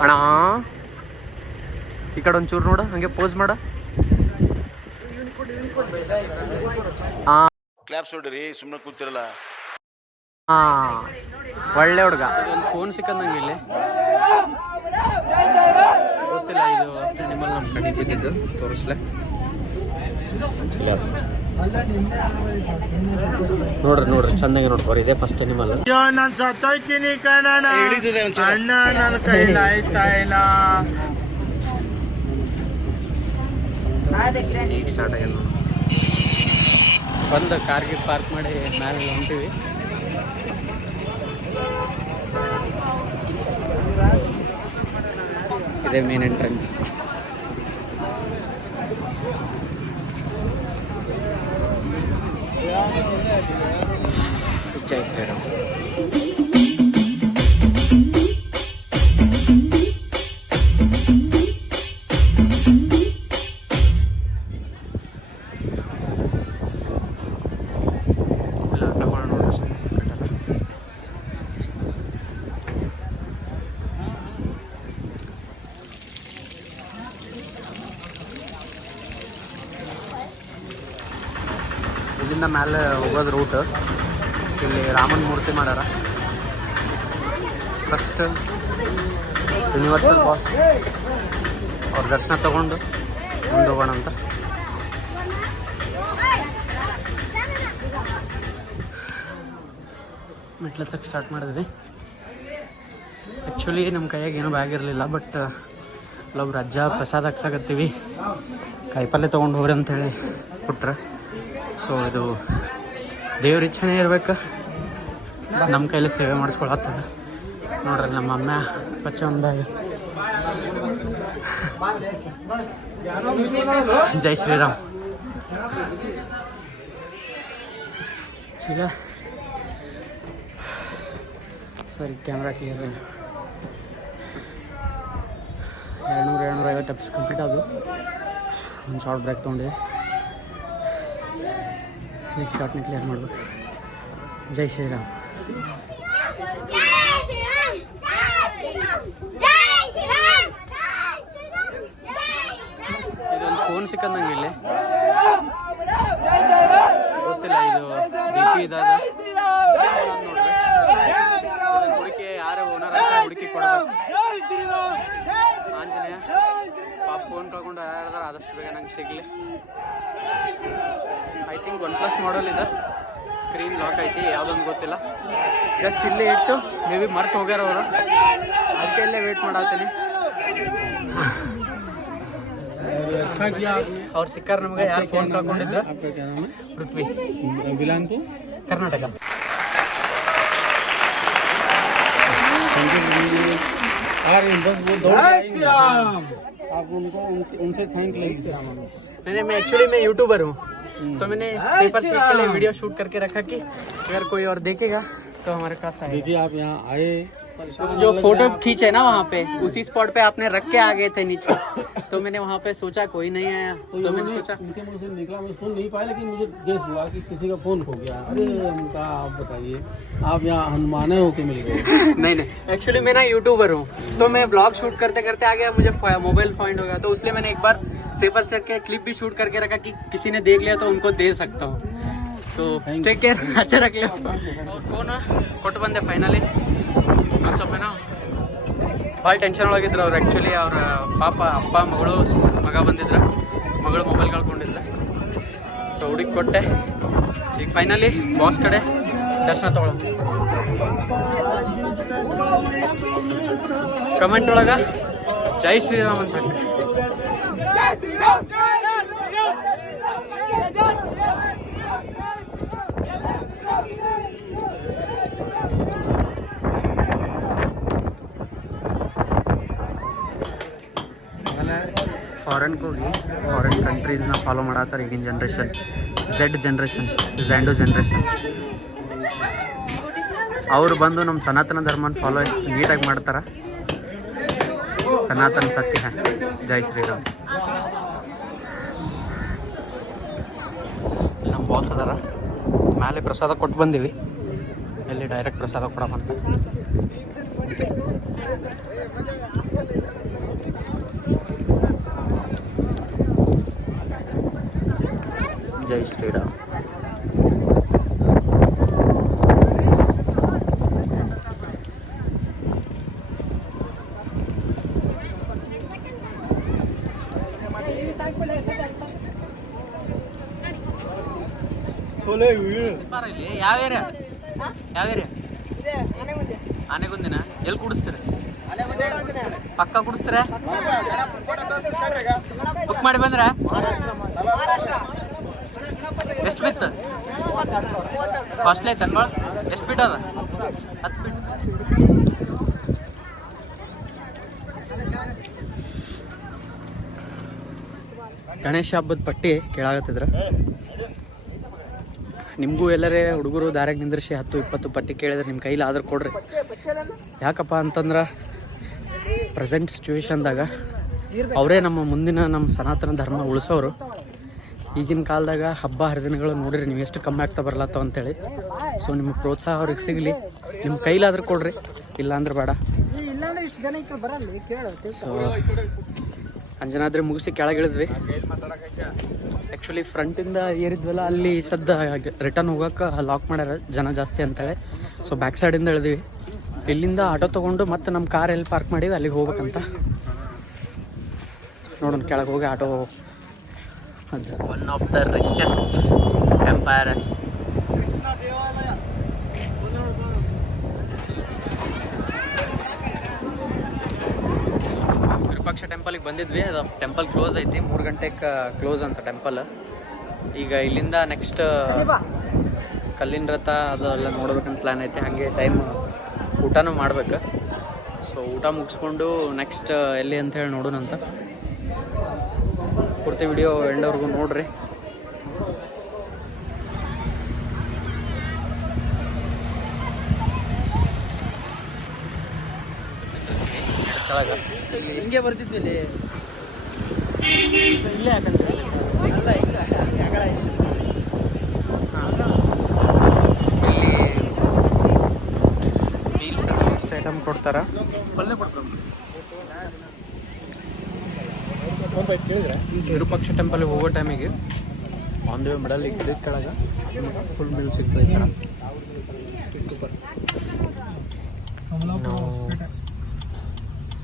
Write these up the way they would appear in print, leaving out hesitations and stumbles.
ಅಣ್ಣ ಈ ಕಡೆ ಒಂಚೂರು ನೋಡ, ಹಂಗೆ ಪೋಸ್ ಮಾಡ. ಕ್ಲಾಪ್ಸ್ ಹೊಡ್ರಿ, ಸುಮ್ಮನೆ ಕೂತಿರಲ್ಲ. ಒಳ್ಳೆ ಹುಡುಗ. ಒಂದು ಫೋನ್ ಸಿಕ್ಕಂದಂಗೆ ಇಲ್ಲಿ ಗೊತ್ತಿಲ್ಲ, ಇದು ನಿಮ್ಮಲ್ಲಿ ನಮ್ಮ ಕಡೆ ಬಿದ್ದಿದ್ದು ತೋರಿಸ್ಲೆ. ನೋಡ್ರಿ ಚಂದಾಗಿ ನೋಡ್ಕೋರಿ, ಇದೆ ಫಸ್ಟ್ ಅನಿಮಲ್. ನಾನು ಸತ್ತೋಯ್ತೀನಿ ಕಣಣ್ಣ, ಅಣ್ಣ ನನ್ನ ಕೈಲಿ ಆಯ್ತಾ ಇಲ್ಲ. ಈಗ ಸ್ಟಾರ್ಟ್ ಆಗಿಲ್ಲ ನೋಡಿ. ಬಂದು ಕಾರ್ಗೆ ಪಾರ್ಕ್ ಮಾಡಿ ಮೇಲೆ ಹೊಂಟಿವಿ. ಇದೇ ಮೇನ್ ಎಂಟ್ರೆನ್ಸ್. ಜೈ ಶ್ರೀರಾಮ್. ಇಲ್ಲಿಂದ ಮೇಲೆ ಹೋಗೋದು ರೂಟ್. ಇಲ್ಲಿ ರಾಮನ ಮೂರ್ತಿ ಮಾಡ್ಯಾರ. ಫಸ್ಟ್ ಯೂನಿವರ್ಸಲ್ ಬಾಸ್ ಅವ್ರ ದರ್ಶನ ತಗೊಂಡು ಮುಂದೆ ಹೋಗೋಣ ಅಂತ. ಮೆಟ್ಲತ್ತಕ್ಕೆ ಸ್ಟಾರ್ಟ್ ಮಾಡಿದ್ವಿ. ಆ್ಯಕ್ಚುಲಿ ನಮ್ಮ ಕೈಯಾಗ ಏನೂ ಬ್ಯಾಗ್ ಇರಲಿಲ್ಲ, ಬಟ್ ಅಲ್ಲೊಬ್ರು ಅಜ್ಜ ಪ್ರಸಾದ ಹಾಕ್ಸಾಕತ್ತೀವಿ, ಕಾಯಿಪಲ್ಲೆ ತೊಗೊಂಡು ಹೋಗ್ರಿ ಅಂಥೇಳಿ ಕೊಟ್ರೆ. ಸೊ ಇದು ದೇವ್ರ ಇಚ್ಛೆನೇ ಇರ್ಬೇಕು, ನಮ್ಮ ಕೈಲಿ ಸೇವೆ ಮಾಡಿಸ್ಕೊಳತ್ತದ. ನೋಡ್ರಿ ನಮ್ಮ ಅಮ್ಮ ಪಚ್ಚ ಒಂದು ಬ್ಯಾಗ್. ಜೈ ಶ್ರೀರಾಮ್. ಈಗ ಸರಿ ಕ್ಯಾಮ್ರಾ ಕ್ಲಿಯರ್. 250 ಎಪ್ಸ್ ಕಂಪ್ಲೀಟ್ ಅದು. ಒಂದು ಶಾರ್ಟ್ ಬ್ರೇಕ್ ತೊಗೊಂಡು ನೆಕ್ಸ್ಟ್ ಶಾರ್ಟ್ನ ಕ್ಲಿಯರ್ ಮಾಡ್ಬೇಕು. ಜೈ ಶ್ರೀರಾಮ್. ಇದೊಂದು ಫೋನ್ ಸಿಕ್ಕಂದಂಗೆ ಇಲ್ಲಿ ಗೊತ್ತಿಲ್ಲ, ಇದು DP ಇದಾಗ ನೋಡ್ರಿ. ಹುಡುಕಿ ಯಾರೇ ಓನರ್ ಅಂತ ಹುಡುಕಿ ಕೊಡಬೇಕು. ಆಂಜನೇಯ ಪಾಪ ಫೋನ್ ಕಳ್ಕೊಂಡು ಯಾರ್ದಾರ ಆದಷ್ಟು ಬೇಗ ನಂಗೆ ಸಿಗಲಿ. ಐ ಥಿಂಕ್ OnePlus ಮಾಡಲ್ ಇದೆ. ಸ್ಕ್ರೀನ್ ಲಾಕ್ ಐತಿ, ಯಾವುದೊಂದು ಗೊತ್ತಿಲ್ಲ. ಜಸ್ಟ್ ಇಲ್ಲೇ ಇಟ್ಟು ಮೇ ಬಿ ಮರ್ತು ಹೋಗ್ಯಾರ ಅವರು, ಅದಕ್ಕೆ ಇಲ್ಲೇ ವೇಟ್ ಮಾಡತ್ತೀನಿ. ಅವ್ರು ಸಿಕ್ಕಾರ ನಮಗೆ. ಯಾರು ಫೋನ್ ಕಳ್ಕೊಂಡಿದ್ರು? ಪೃಥ್ವಿ, ಬಿಲಾಂಕು, ಕರ್ನಾಟಕ. मैं एक्चुअली यूट्यूबर हूँ, तो मैंने सेफर सीट के लिए वीडियो शूट करके रखा कि अगर कोई और देखेगा तो हमारे पास आए. देखिए आप यहाँ आए, जो फोटो खींचे ना वहाँ पे, उसी स्पॉट पे आपने रख के आ गए थे नीचे. तो मैंने वहाँ पे सोचा कोई नहीं आया, तो मैंने सोचा उनके मुँह से निकला, मैं सुन नहीं पाया, लेकिन मुझे देख हुआ कि किसी का फोन खो गया. अरे उनका आप बताइए, आप यहाँ हनुमाने होके मिल गए. नहीं एक्चुअली मैं ना यूट्यूबर हूँ, तो मैं ब्लॉग शूट करते करते आ गया, मुझे मोबाइल फाइंड हो गया. तो इसलिए मैंने एक बार सेफर सेट के क्लिप भी शूट करके रखा कि किसी ने देख लिया तो उनको दे सकता हूँ. तो टेक केयर, अच्छा रख लियो. ಫೋನ್ ಕೊಟ್ಟು ಬಂದೆ ಫೈನಲಿ. ಒಂದು ಸ್ವಲ್ಪ ಏನೋ ಭಾಳ ಟೆನ್ಷನ್ ಒಳಗಿದ್ರು ಅವ್ರು. ಆ್ಯಕ್ಚುಲಿ ಅವ್ರ ಪಾಪ ಅಪ್ಪ ಮಗ ಬಂದಿದ್ರು, ಮಗಳು ಮೊಬೈಲ್ ಕಳ್ಕೊಂಡಿದ್ಲ. ಸೊ ಹುಡುಗಿ ಕೊಟ್ಟೆ. ಈಗ ಫೈನಲಿ ಬಾಸ್ ಕಡೆ ದರ್ಶನ ತಗೊಳ್ಳೋ. ಕಮೆಂಟ್ ಒಳಗೆ ಜೈ ಶ್ರೀರಾಮ್ ಅಂತ ಹೇಳಿ. ಫಾರಿನ್ಗೆ ಹೋಗಿ ಫಾರಿನ್ ಕಂಟ್ರೀಸ್ನ ಫಾಲೋ ಮಾಡತ್ತಾರೆ ಈಗಿನ ಜನ್ರೇಷನ್. Generation, ಝ್ಯಾಂಡೋ generation. ಅವರು ಬಂದು ನಮ್ಮ ಸನಾತನ ಧರ್ಮನ ಫಾಲೋ ನೀಟಾಗಿ ಮಾಡ್ತಾರೆ. ಸನಾತನ ಸತ್ಯ. ಜೈ ಶ್ರೀರಾಮ್. ನಮ್ಮ ಬಾಸ್ ಅದಾರ. ಮೇಲೆ ಪ್ರಸಾದ ಕೊಟ್ಟು ಬಂದೀವಿ. ಎಲ್ಲಿ ಡೈರೆಕ್ಟ್ ಪ್ರಸಾದ ಕೊಡೋಮಂತ. ಶ್ರೀರಾಮ್. ಯಾವ ಏರಿಯಾ? ಯಾವ ಏರಿಯಾ? ಆನೆಗುಂದಿನ. ಎಲ್ಲಿ ಕುಡಿಸ್ತೀರ? ಪಕ್ಕ ಕುಡಿಸ್ತೀರ? ಬುಕ್ ಮಾಡಿ ಬಂದ್ರ? ಎಷ್ಟು ಬಿತ್ತು? ಕಾಸ್ಟ್ಲಿ ಐತೆ ಅನ್ಬಾಳ. ಎಷ್ಟು ಫೀಟ್ ಅದ? 10 ಫೀಟ್. ಗಣೇಶ ಹಬ್ಬದ ಪಟ್ಟಿ ಕೇಳಾಗತ್ತಿದ್ರ. ನಿಮಗೂ ಎಲ್ಲರೇ ಹುಡುಗರು ದಾರ್ಯಾಗ ನಿಂದ್ರಿಸಿ 10-20 ಪಟ್ಟಿ ಕೇಳಿದ್ರೆ ನಿಮ್ಮ ಕೈಲಿ ಆದ್ರೆ ಕೊಡ್ರಿ. ಯಾಕಪ್ಪ ಅಂತಂದ್ರೆ ಪ್ರೆಸೆಂಟ್ ಸಿಚುವೇಶನ್ದಾಗ ಅವರೇ ನಮ್ಮ ಸನಾತನ ಧರ್ಮ ಉಳಿಸೋರು. ಈಗಿನ ಕಾಲದಾಗ ಹಬ್ಬ ಹರಿದಿನಗಳು ನೋಡಿರಿ ನೀವು ಎಷ್ಟು ಕಮ್ಮಿ ಆಗ್ತಾ ಬರ್ಲತ್ತವ ಅಂತೇಳಿ. ಸೊ ನಿಮಗೆ ಪ್ರೋತ್ಸಾಹ ಅವ್ರಿಗೆ ಸಿಗಲಿ, ನಿಮ್ಮ ಕೈಲಾದ್ರೆ ಕೊಡ್ರಿ, ಇಲ್ಲಾಂದ್ರೆ ಬೇಡ. ಸೊ ಅಂಜನಾದ್ರಿ ಮುಗಿಸಿ ಕೆಳಗಿಳಿದ್ವಿ. ಆ್ಯಕ್ಚುಲಿ ಫ್ರಂಟಿಂದ ಏರಿದ್ವಲ್ಲ, ಅಲ್ಲಿ ಸದ್ದ ರಿಟರ್ನ್ ಹೋಗೋಕೆ ಲಾಕ್ ಮಾಡ್ಯಾರ ಜನ ಜಾಸ್ತಿ ಅಂತೇಳಿ. ಸೊ ಬ್ಯಾಕ್ ಸೈಡಿಂದ ಇಳಿದ್ವಿ. ಇಲ್ಲಿಂದ ಆಟೋ ತೊಗೊಂಡು ಮತ್ತೆ ನಮ್ಮ ಕಾರ್ ಎಲ್ಲಿ ಪಾರ್ಕ್ ಮಾಡೀವಿ ಅಲ್ಲಿಗೆ ಹೋಗ್ಬೇಕಂತ. ನೋಡೋಣ ಕೆಳಗೆ ಹೋಗಿ ಆಟೋ. ಅದು one of the richest empire. Virupaksha ಟೆಂಪಲ್ಗೆ ಬಂದಿದ್ವಿ. ಅದು ಟೆಂಪಲ್ ಕ್ಲೋಸ್ ಐತಿ, 3 ಗಂಟೆಗೆ ಕ್ಲೋಸ್ ಅಂತ ಟೆಂಪಲ್. ಈಗ ಇಲ್ಲಿಂದ ನೆಕ್ಸ್ಟ್ ಕಲ್ಲಿನ ರಥ ಅದೆಲ್ಲ ನೋಡ್ಬೇಕಂತ ಪ್ಲ್ಯಾನ್ ಐತೆ. ಹಾಗೆ ಟೈಮ್ ಊಟನೂ ಮಾಡ್ಬೇಕು. ಸೊ ಊಟ ಮುಗಿಸ್ಕೊಂಡು ನೆಕ್ಸ್ಟ್ ಎಲ್ಲಿ ಅಂತ ಹೇಳಿ ನೋಡೋಣ ಅಂತ. ಪೂರ್ತಿ ವಿಡಿಯೋ ಎಂಡವರೆಗೂ ನೋಡ್ರಿ. ಹಿಂಗೆ ಬರ್ತಿದ್ವಿ ಇಲ್ಲಿ. ಇಲ್ಲೇ ಯಾಕಂದ್ರೆ ಅಲ್ಲ, ಇಲ್ಲಿ ಐಟಮ್ ಕೊಡ್ತಾರ. ವಿರೂಪಾಕ್ಷ ಟೆಂಪಲ್ಗೆ ಹೋಗೋ ಟೈಮಿಗೆ ಆನ್ ದಿ ವೇ ಮಿಡಲ್ ಇದ್ದ ಕೆಳಗೆ ಫುಲ್ ಮೀಲ್ ಸಿಗ್ತದೆ. ಈ ಥರ ಸೂಪರ್. ನಾವು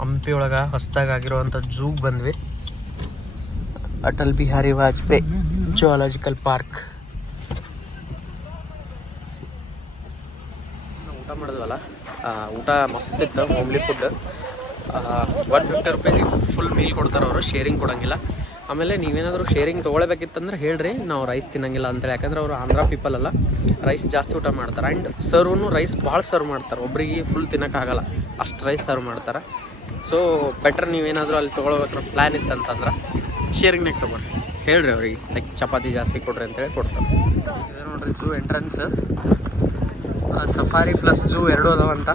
ಹಂಪಿ ಒಳಗೆ ಹೊಸದಾಗಿ ಆಗಿರುವಂಥ ಝೂಗೆ ಬಂದ್ವಿ. Atal Bihari Vajpayee zoological park. ಊಟ ಮಾಡಿದ್ವಲ್ಲ, ಊಟ ಮಸ್ತ್ ಇತ್ತು. Homely food. 150 ರೂಪೀಸಿಗೆ ಫುಲ್ ಮೀಲ್ ಕೊಡ್ತಾರೆ ಅವರು, ಶೇರಿಂಗ್ ಕೊಡೋಂಗಿಲ್ಲ. ಆಮೇಲೆ ನೀವೇನಾದರೂ ಶೇರಿಂಗ್ ತೊಗೊಳ್ಬೇಕಿತ್ತಂದ್ರೆ ಹೇಳ್ರಿ, ನಾವು ರೈಸ್ ತಿನ್ನಂಗಿಲ್ಲ ಅಂತೇಳಿ. ಯಾಕಂದ್ರೆ ಅವರು ಆಂಧ್ರ ಪೀಪಲ್ ಅಲ್ಲ, ರೈಸ್ ಜಾಸ್ತಿ ಊಟ ಮಾಡ್ತಾರೆ. ಆ್ಯಂಡ್ ಸರ್ವೂ ರೈಸ್ ಭಾಳ ಸರ್ವ್ ಮಾಡ್ತಾರೆ. ಒಬ್ರಿಗೆ ಫುಲ್ ತಿನ್ನೋಕ್ಕಾಗಲ್ಲ, ಅಷ್ಟು ರೈಸ್ ಸರ್ವ್ ಮಾಡ್ತಾರೆ. ಸೊ ಬೆಟರ್ ನೀವೇನಾದರೂ ಅಲ್ಲಿ ತೊಗೊಳ್ಬೇಕಾದ್ರೆ ಪ್ಲ್ಯಾನ್ ಇತ್ತಂತಂದ್ರೆ ಶೇರಿಂಗ್ನಾಗ ತೊಗೊಳ್ರಿ. ಹೇಳ್ರಿ ಅವ್ರಿಗೆ ಲೈಕ್ ಚಪಾತಿ ಜಾಸ್ತಿ ಕೊಡ್ರಿ ಅಂತೇಳಿ ಕೊಡ್ತಾರೆ. ಇದು ನೋಡ್ರಿ zoo entrance. Safari plus zoo 2 ಅದಾವಂತ.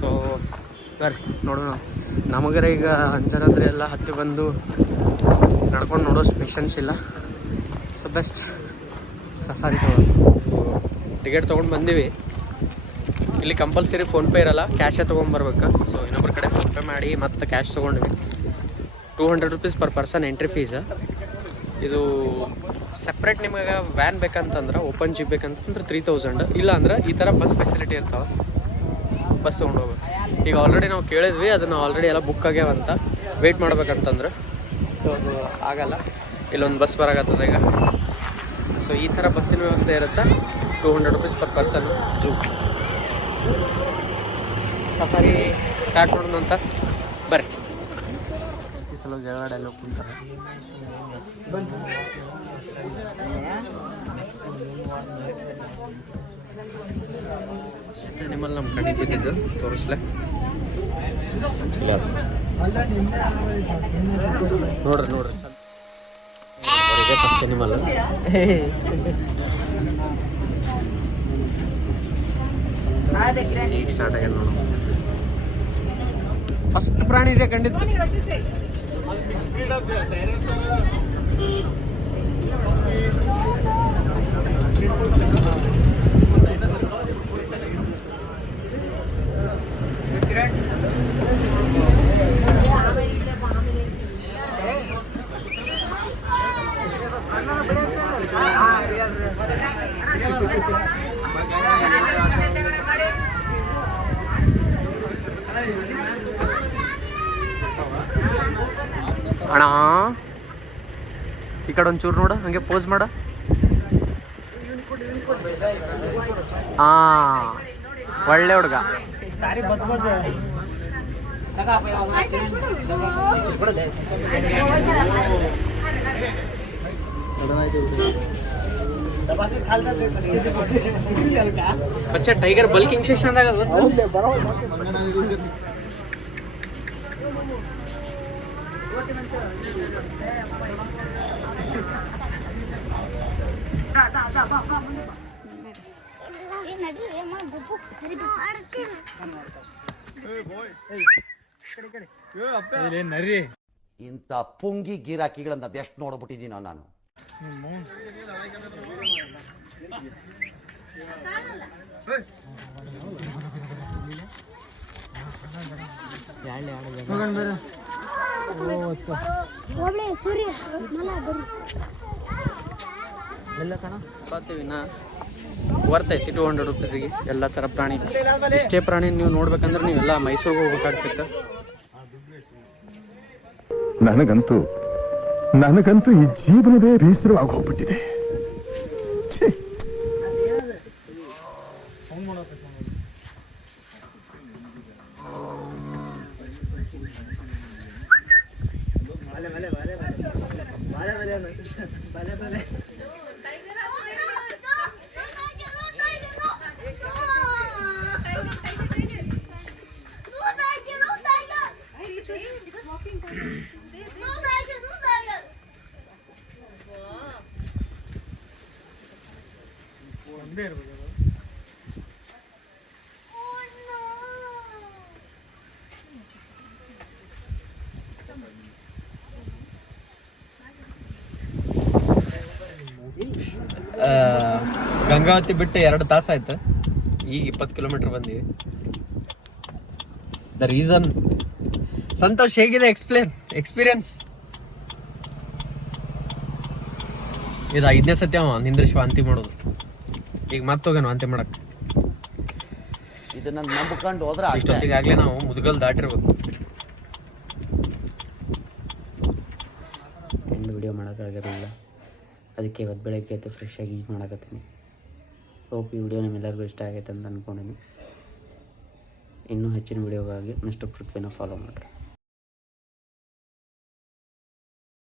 ಸೊ ಬರ್ರಿ ನೋಡೋಣ. ನಮಗರ ಈಗ ಅಂಜನಾದ್ರಿ ಎಲ್ಲ ಹತ್ತಿ ಬಂದು ನಡ್ಕೊಂಡು ನೋಡೋಷ್ಟು ಪೇಷನ್ಸ್ ಇಲ್ಲ. ಸೊ ಬೆಸ್ಟ್ ಸಫಾರಿ ಟಿಕೆಟ್ ತೊಗೊಂಡು ಬಂದೀವಿ. ಇಲ್ಲಿ ಕಂಪಲ್ಸರಿ ಫೋನ್ಪೇ ಇರಲ್ಲ, ಕ್ಯಾಶೇ ತೊಗೊಂಬರ್ಬೇಕು. ಸೊ ಇನ್ನೊಬ್ಬರ ಕಡೆ ಫೋನ್ಪೇ ಮಾಡಿ ಮತ್ತು ಕ್ಯಾಶ್ ತೊಗೊಂಡ್ವಿ. 200 rupees per person entry fees. ಇದು ಸಪ್ರೇಟ್ ನಿಮಗೆ ವ್ಯಾನ್ ಬೇಕಂತಂದ್ರೆ, ಓಪನ್ ಜಿಪ್ ಬೇಕಂತಂದ್ರೆ 3000. ಇಲ್ಲ ಅಂದ್ರೆ ಈ ಥರ ಬಸ್ ಫೆಸಿಲಿಟಿ ಇರ್ತಾವೆ, ಬಸ್ ತೊಗೊಂಡು ಹೋಗ್ಬೇಕು. ಈಗ ಆಲ್ರೆಡಿ ನಾವು ಕೇಳಿದ್ವಿ, ಅದನ್ನು ಆಲ್ರೆಡಿ ಎಲ್ಲ ಬುಕ್ ಆಗ್ಯಾವಂತ. ವೆಯ್ಟ್ ಮಾಡ್ಬೇಕಂತಂದ್ರೆ ಸೊ ಅದು ಆಗಲ್ಲ. ಇಲ್ಲೊಂದು ಬಸ್ ಬರಾಗತ್ತದ ಈಗ. ಸೊ ಈ ಥರ ಬಸ್ಸಿನ ವ್ಯವಸ್ಥೆ ಇರುತ್ತೆ. 200 rupees per person zoo. Safari start ಮಾಡೋಣ ಅಂತ ಬರ್ರಿ. ಈ ಸಲ ಜಗಳಾಡಿ ಎಲ್ಲ ಕುಂತಾರೆ. ಅನಿಮಲ್ ನಮ್ಮ ಕಣಿತಿದ್ದು ತೋರಿಸ್ಲೆ ನೋಡ್ರಿ ನೋಡ್ರಿ. ಅವರಿಗೆ ಫಸ್ಟ್ ಅನಿಮಲ್. ಈಗ ಸ್ಟಾರ್ಟ್ ಆಗ್ಯದ ನೋಡು. ಫಸ್ಟ್ ಪ್ರಾಣಿ ಇದೆ ಕಂಡಿದ್ದು. ಅಣ್ಣ ಈ ಕಡೆ ಒಂಚೂರು ನೋಡ, ಹಂಗೆ ಪೋಸ್ ಮಾಡ. ಹಾ ಒಳ್ಳೆ ಹುಡುಗ. बच्चा टाइगर बल्किंग सेक्शन ಇಂಥ ಪುಂಗಿ ಗಿರಾಕಿಗಳನ್ನ ಅದೆಷ್ಟು ನೋಡ್ಬಿಟ್ಟಿದ್ದೀನೋ ನಾನು. ಬರ್ತೈತಿ 200 ರೂಪೀಸಿಗೆ ಎಲ್ಲ ಥರ ಪ್ರಾಣಿ. ಇಷ್ಟೇ ಪ್ರಾಣಿ ನೀವು ನೋಡ್ಬೇಕಂದ್ರೆ ನೀವೆಲ್ಲ ಮೈಸೂರಿಗೆ ಹೋಗ್ಬೇಕಾಗ್ತಿತ್ತು. ನನಗಂತೂ ಈ ಜೀವನವೇ ಬೇಸರವಾಗಿ ಹೋಗ್ಬಿಟ್ಟಿದೆ. ಗಂಗಾವತಿ ಬಿಟ್ಟು 2 ತಾಸು ಆಯ್ತು. ಈಗ 20 ಕಿಲೋಮೀಟರ್ ಬಂದಿವಿ. ದ ರೀಸನ್ ಸಂತೋಷ್ ಹೇಗಿದೆ ಎಕ್ಸ್ಪೀರಿಯನ್ಸ್? ಇದು 5ನೇ ಸತಿ ಅವ ನಿಂದ್ರಿಸಿ ವಾಂತಿ ಮಾಡೋದು. ಈಗ ಮತ್ತೋಗೇನು ವಾಂತಿ ಮಾಡಕ್. ಇದನ್ನ ನಂಬ್ಕೊಂಡು ಹೋದ್ರೆ ಇಷ್ಟೊತ್ತಿಗಾಗಲೇ ನಾವು ಮುದುಗಲ್ ದಾಟಿರ್ಬೇಕು. ಇನ್ನು ವಿಡಿಯೋ ಮಾಡೋಕ್ಕಾಗಿರಲಿಲ್ಲ, ಅದಕ್ಕೆ ಇವತ್ತು ಬೆಳಗ್ಗೆ ಎದ್ದು ಫ್ರೆಶ್ ಆಗಿ ಇದು ಮಾಡಕತ್ತೀನಿ. ಹೋಪ್ ಈ ವಿಡಿಯೋ ನಿಮ್ಮೆಲ್ಲರಿಗೂ ಇಷ್ಟ ಆಗೈತೆ ಅಂತ ಅಂದ್ಕೊಂಡಿನಿ. ಇನ್ನೂ ಹೆಚ್ಚಿನ ವಿಡಿಯೋಗಾಗಿ ಮಿಸ್ಟರ್ ಪೃಥ್ವಿನ ಫಾಲೋ ಮಾಡಿರಿ.